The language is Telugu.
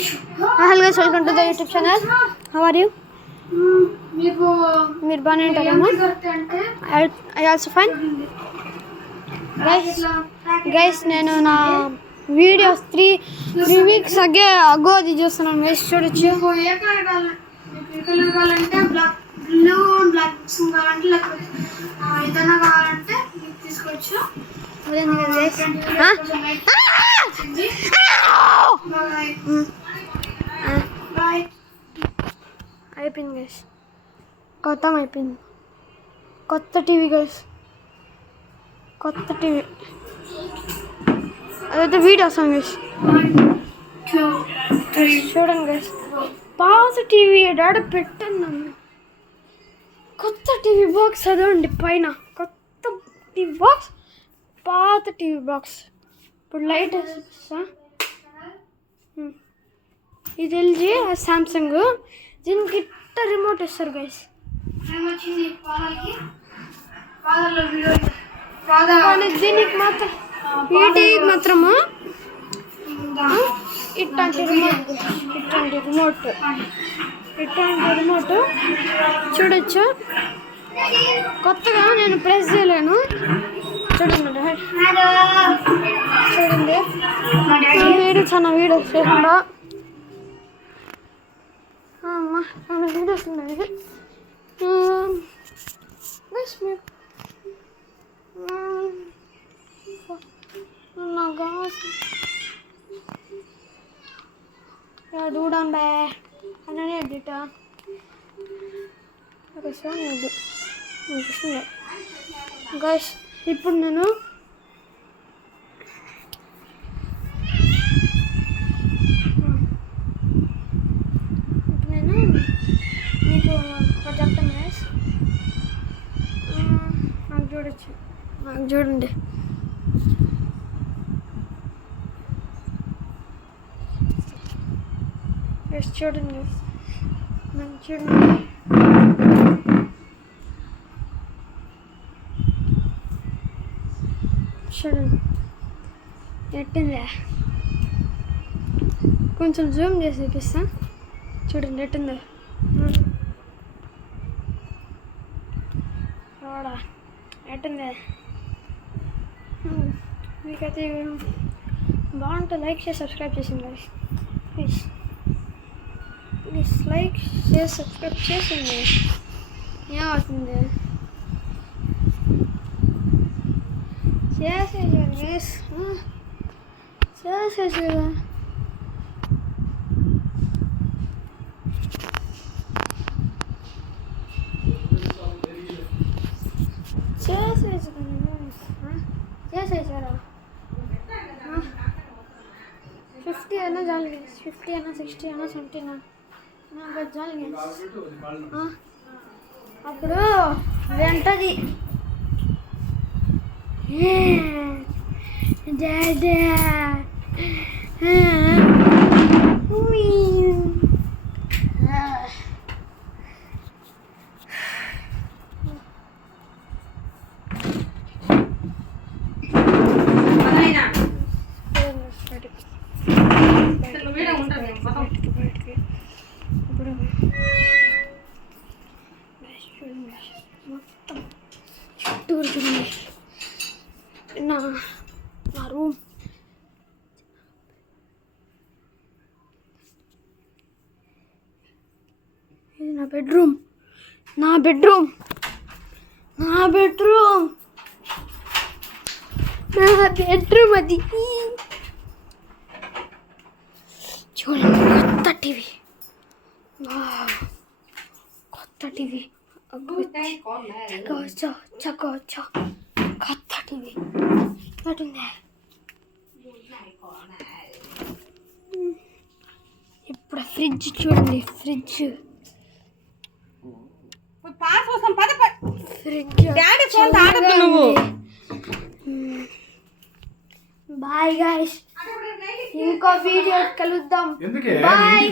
Hello guys, welcome to the YouTube channel. How are you? మీరు బాగానే ఉంటారేమో. I also fine. గైస్ నేను నా వీడియోస్ త్రీ వీక్స్ అగో అది చూస్తున్నాను గైస్, చూడొచ్చు. బ్లూ బ్లాక్ కావాలంటే ఏదైనా కావాలంటే తీసుకోవచ్చు. అయిపోయింది గైస్, కొత్త అయిపోయింది. కొత్త టీవీ గైస్, కొత్త టీవీ. అదైతే వీడియో వస్తాను గైస్, చూడండి గైస్. పాత టీవీ డాడీ పెట్టండి. కొత్త టీవీ బాక్స్ అదండి పైన. కొత్త టీవీ బాక్స్, పాత టీవీ బాక్స్. ఇప్పుడు లైట్ ఇది ఎల్జీ, సామ్సంగ్. దీనికి ఇట్ట రిమోట్ ఇస్తారు గైస్. దీనికి మాత్రం ఈ టీవీకి మాత్రము ఇట్లాంటి రిమోట్ చూడొచ్చు. కొత్తగా నేను ప్రెస్ చేయలేను. చూడండి చాలా వీడియోస్ చేయకుండా చాలా వీడియోస్ ఉన్నాయి. దూడం బే అనే ఎడిట గైస్. ఇప్పుడు నేను మీకు ఒకటి చెప్తాను గైస్. నాకు చూడొచ్చు, నాకు చూడండి. చూడండి నాకు చూడండి. చూడండి ఎట్టిందా, కొంచెం జూమ్ చేసి చూపిస్తా. చూడండి ఎట్టిందా, రాడా ఎట్టిందా. మీకైతే బాగుంటే లైక్ చేసి సబ్స్క్రైబ్ చేసింది గైస్. ప్లీజ్ లైక్ చేసి సబ్స్క్రైబ్ చేసింది. ఏమవుతుంది చేసేది గైస్, చేసేది కదా. చేసేసారా 50 అయినా చాలు గైస్. 50 అయినా 60 అయినా 70 అయినా నాకు చాలు గైస్. అప్పుడు వెంటది డాడా మొత్తం చుట్టూ చూడండి. నా రూమ్ ఇది నా బెడ్రూమ్ అది. చూడండి కొత్త టీవీ, కొత్త టీవీ. కొత్త టీవీ పట్టిందే. ఇప్పుడు ఫ్రిడ్జ్ చూడండి, ఫ్రిడ్జ్ బాయ్ గాయ్స్, ఇంకో వీడియో కలుద్దాం. బాయ్.